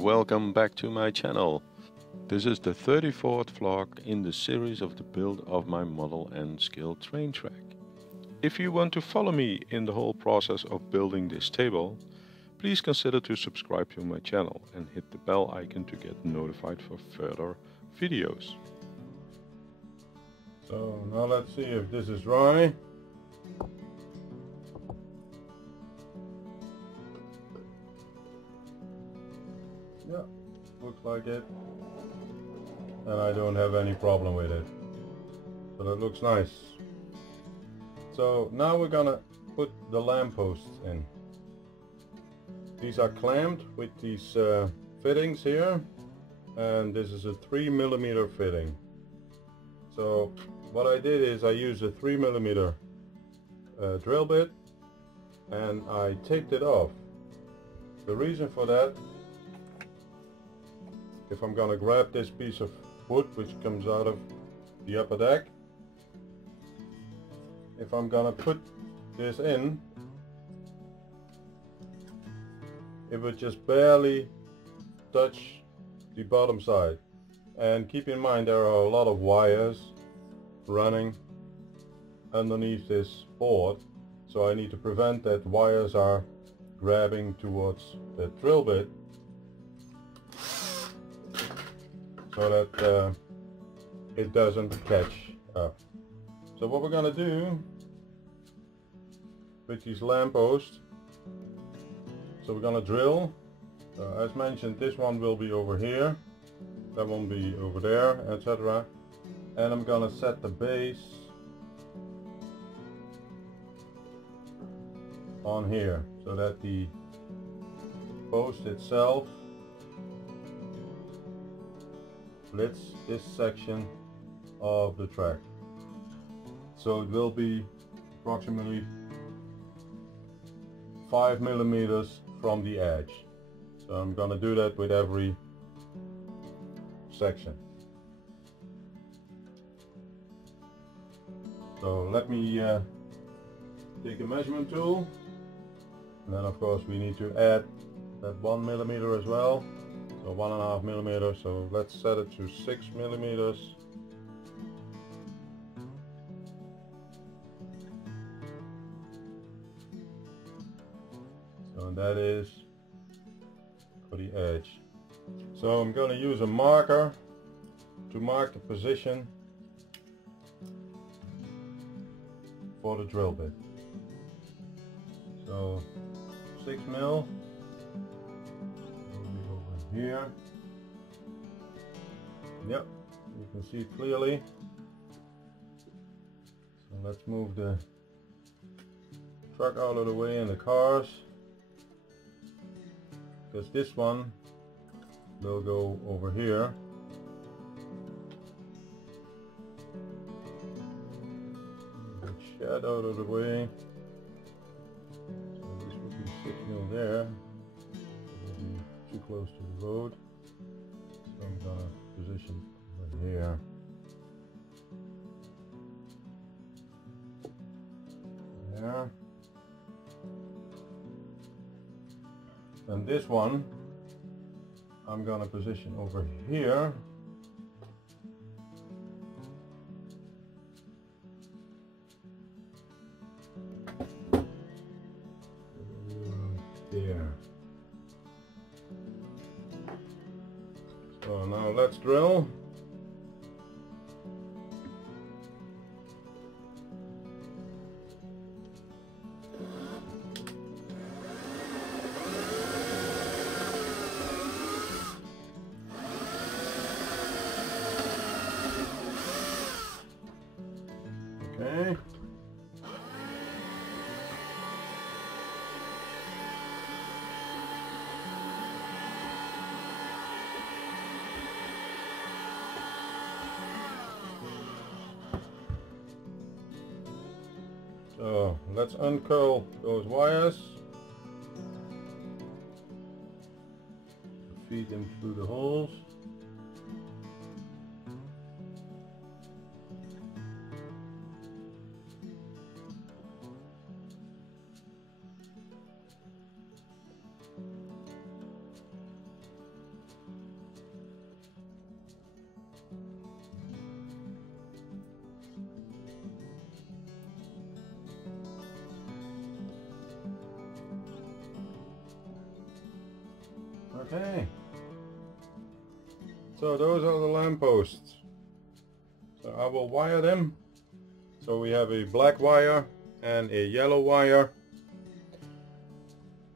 welcome back to my channel. This is the 34th vlog in the series of the build of my model and scale train track. If you want to follow me in the whole process of building this table, please consider to subscribe to my channel and hit the bell icon to get notified for further videos. So now let's see if this is dry. Yeah, looks like it. And I don't have any problem with it. So that looks nice. So now we're gonna put the lampposts in. These are clamped with these fittings here. And this is a 3mm fitting. So what I did is I used a 3mm drill bit and I taped it off. The reason for that, if I'm gonna grab this piece of wood which comes out of the upper deck, if I'm gonna put this in, it would just barely touch the bottom side. And keep in mind there are a lot of wires running underneath this board, so I need to prevent that wires are grabbing towards the drill bit, so that it doesn't catch up. So what we're gonna do with these lampposts, so we're gonna drill, as mentioned, this one will be over here, that one be over there, etc. And I'm gonna set the base on here so that the post itself splits this section of the track. So it will be approximately 5mm from the edge. So I'm gonna do that with every section. So let me take a measurement tool, and then of course we need to add that 1mm as well, so 1.5mm. So let's set it to 6mm. So that is for the edge. So I'm going to use a marker to mark the position for the drill bit. So 6mm over here. Yep, you can see it clearly. So let's move the truck out of the way and the cars, because this one will go over here. Shed out of the way. So this will be 6mm there. It will be too close to the road. So I'm gonna position over here. There. And this one I'm gonna position over here. There. So now let's drill. Okay. So let's uncurl those wires, feed them through the holes. Okay. So those are the lampposts. So I will wire them. So we have a black wire and a yellow wire.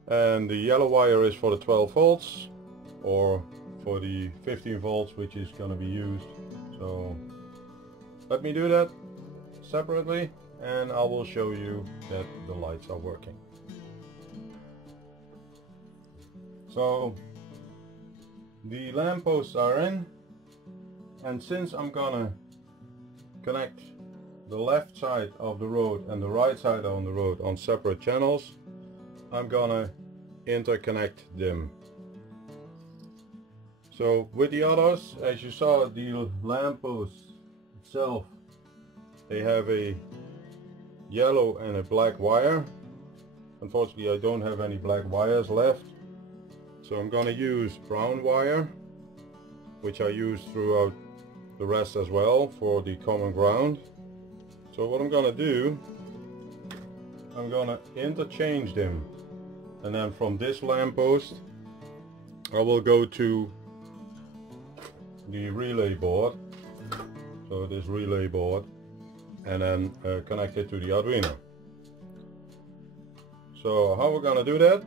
And the yellow wire is for the 12 volts or for the 15 volts, which is going to be used. So let me do that separately and I will show you that the lights are working. So the lampposts are in, and since I'm gonna connect the left side of the road and the right side on the road on separate channels, I'm gonna interconnect them. So with the others, as you saw, the lamppost itself, they have a yellow and a black wire. Unfortunately, I don't have any black wires left, so I'm gonna use brown wire, which I use throughout the rest as well for the common ground. So what I'm gonna do, I'm gonna interchange them, and then from this lamppost I will go to the relay board, so this relay board, and then connect it to the Arduino. So how we're gonna do that,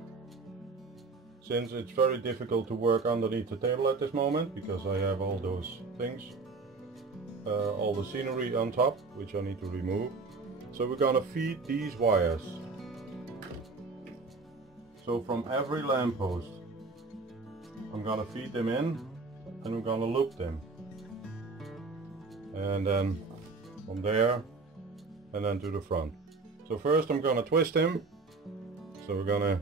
since it's very difficult to work underneath the table at this moment because I have all those things, all the scenery on top, which I need to remove. So we're gonna feed these wires. So from every lamppost I'm gonna feed them in, and we're gonna loop them, and then from there and then to the front. So first I'm gonna twist them. So we're gonna,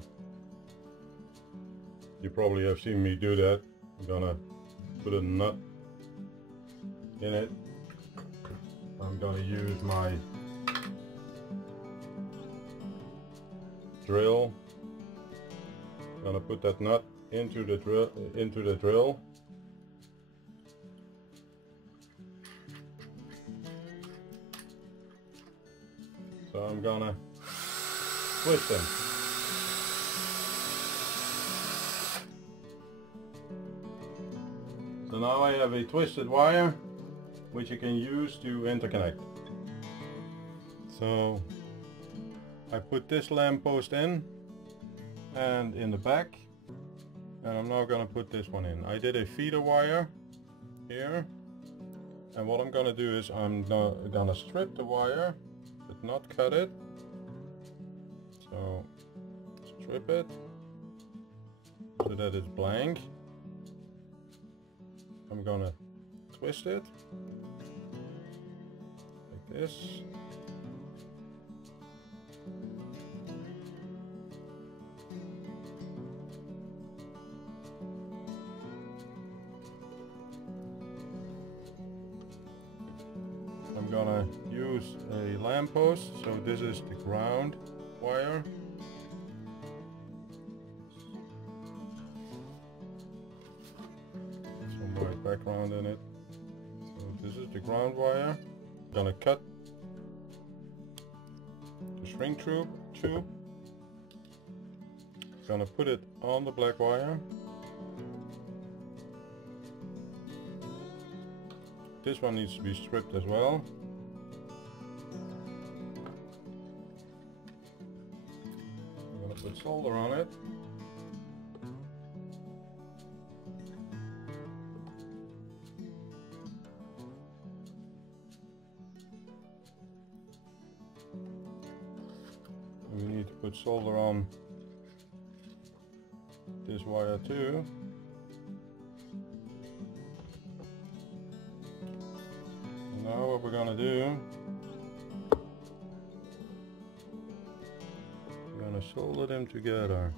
you probably have seen me do that. I'm gonna put a nut in it. I'm gonna use my drill. I'm gonna put that nut into the drill. So I'm gonna twist them. So now I have a twisted wire which you can use to interconnect. So I put this lamppost in and in the back, and I'm now gonna put this one in. I did a feeder wire here, and what I'm gonna do is I'm gonna strip the wire but not cut it. So strip it so that it's blank. I'm gonna twist it like this. I'm gonna use a lamppost, so this is the ground wire. Some white background in it. So this is the ground wire. I'm gonna cut the shrink tube. Gonna put it on the black wire. This one needs to be stripped as well. I'm gonna put solder on it. And we need to put solder on this wire too. Now what we're gonna do, we're gonna solder them together.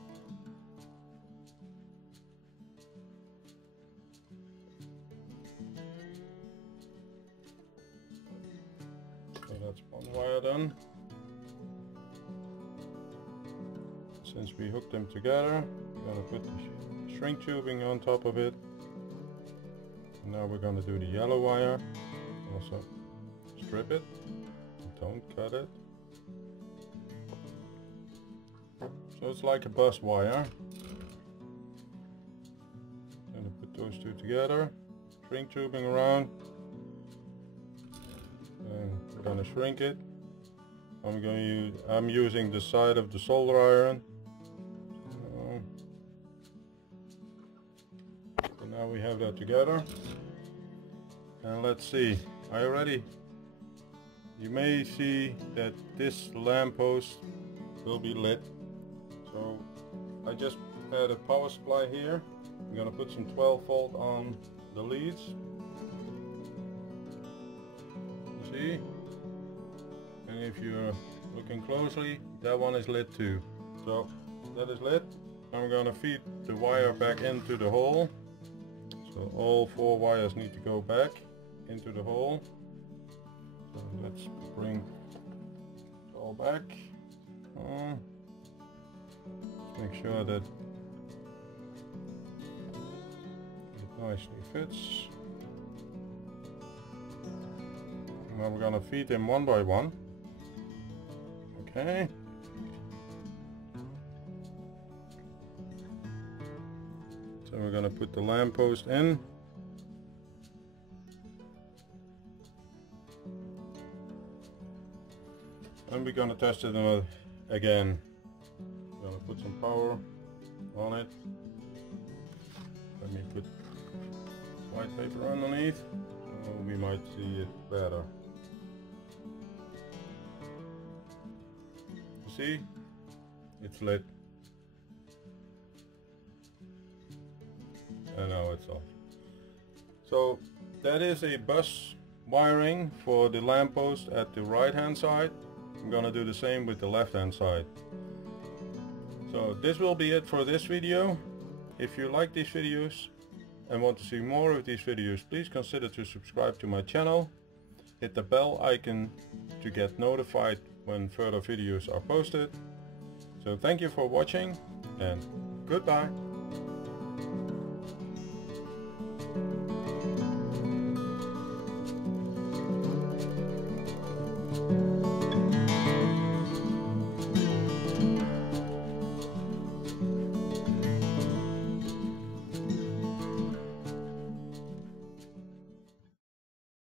So that's one wire done. Since we hooked them together, we're gonna put the shrink tubing on top of it. And now we're gonna do the yellow wire. Also strip it, don't cut it. So it's like a bus wire. those two together, shrink tubing around, and we're gonna shrink it. I'm using the side of the solder iron. So now we have that together, and let's see. Are you ready? You may see that this lamppost will be lit. So I just had a power supply here. I'm gonna put some 12 volt on the leads. You see? And if you're looking closely, that one is lit too. So that is lit. I'm gonna feed the wire back into the hole. So all 4 wires need to go back into the hole. So let's bring it all back. Make sure that it nicely fits. Now we're gonna feed them one by one. Okay. So we're gonna put the lamppost in. And we're gonna test it again. I'm gonna put some power on it. Let me put white paper underneath so we might see it better. You see? It's lit. And now it's off. So that is a bus wiring for the lamppost at the right hand side. I'm gonna do the same with the left hand side. So this will be it for this video. If you like these videos and want to see more of these videos, please consider to subscribe to my channel. Hit the bell icon to get notified when further videos are posted. So thank you for watching and goodbye.